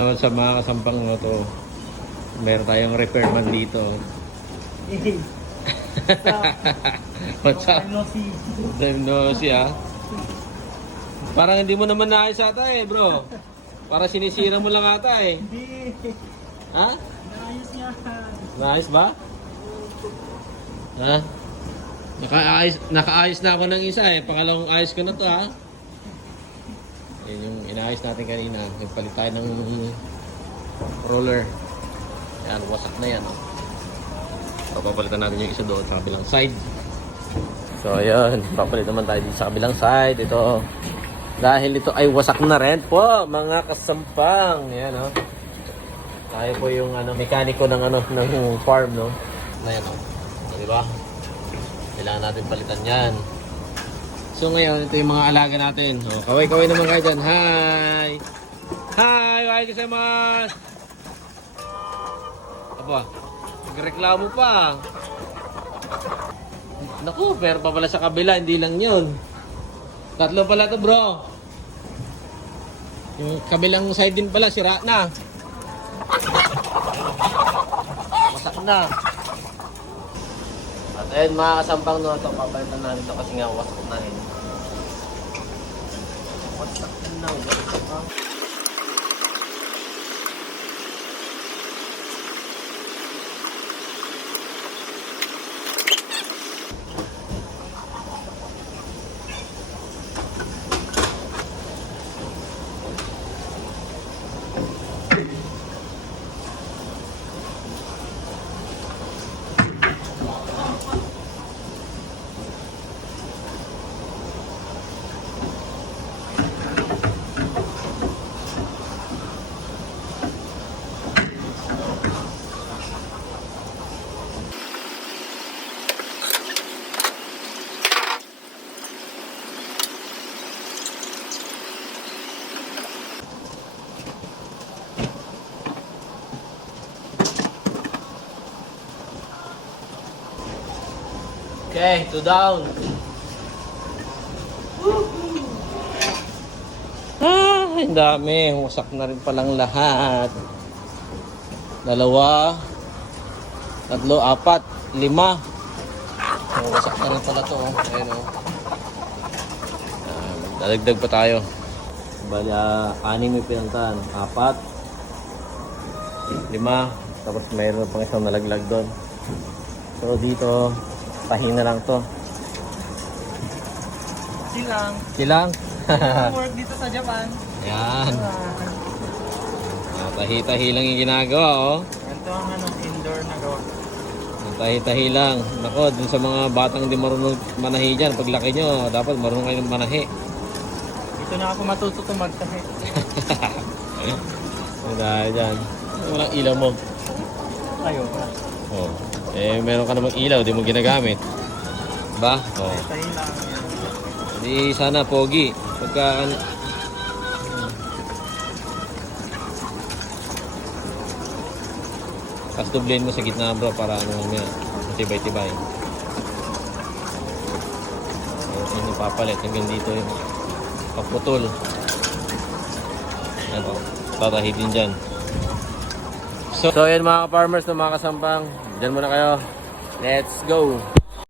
Naman sa mga kasampang no to, meron tayong repairman dito. Eh, What's up? Time no siya. Parang hindi mo naman naayos ata eh, bro. Para sinisira mo lang ata eh. Hindi. Ha? Naayos nga. Naayos ba? Ha? Nakaayos, nakaayos na ako ng isa eh. Pangalawang ayos ko na to ha. Yan yung inaayos natin kanina. Nagpalit tayo ng roller. Yan, wasak na yan. Oh. Papapalitan natin yung isa doon sa kabilang side. So ayun, papalit naman tayo dito sa kabilang side. Ito, dahil ito ay wasak na rin po, mga kasampang. Yan oh. Tayo po yung ano, mekaniko ng ano ng farm, no? Na yan, oh. Di ba? Kailangan natin palitan yan. So ngayon, ito yung mga alaga natin. Oh, kaway-kaway naman kayo dyan. Hi! Hi! Why kasama? Aba, nagreklamo pa. Naku, pero pa pala sa kabila, hindi lang yun. Tatlo pala to bro. Yung kabilang side din pala, sira na. Wasak na. At ayun mga kasampang no, ito papalitan natin ito kasi nga wasak na na, wasak na. Okay, two down. Ah, ang dami. Wasak na rin palang lahat. Dalawa, tatlo, apat, lima. Oh, wasak na rin pala to. Oh. Ayan oh. Ah, dadagdag pa tayo. Bali, ah, anim yung pinuntahan. Apat, lima, tapos mayroon pang isang nalaglag doon. So dito, tahin na lang to. Silang. Silang. work dito sa Japan. Yan. Uh, Ah, tahi-tahi lang yung ginagawa, oh. ito ang ano, indoor na gawa. Ah, Tahi-tahi lang. Nako, dun sa mga batang di marunong manahi dyan, paglaki nyo, dapat marunong kayo ng manahi. Dito na ako matututo magtahi. Dahil dyan. Walang ilaw mo. Kayo. Oh. Eh, meron ka namang ilaw, di mo ginagamit. Ba? Oh. Tahi lang. Di sana pogi. Pagka Tapos dublein mo sa gitna bro para ano mamaya matibay-tibay. So, yun yung papalit hanggang dito yung paputol. Yan po. Tatahitin dyan. So, so yan mga farmers na mga kasampang. Dyan muna kayo. Let's go!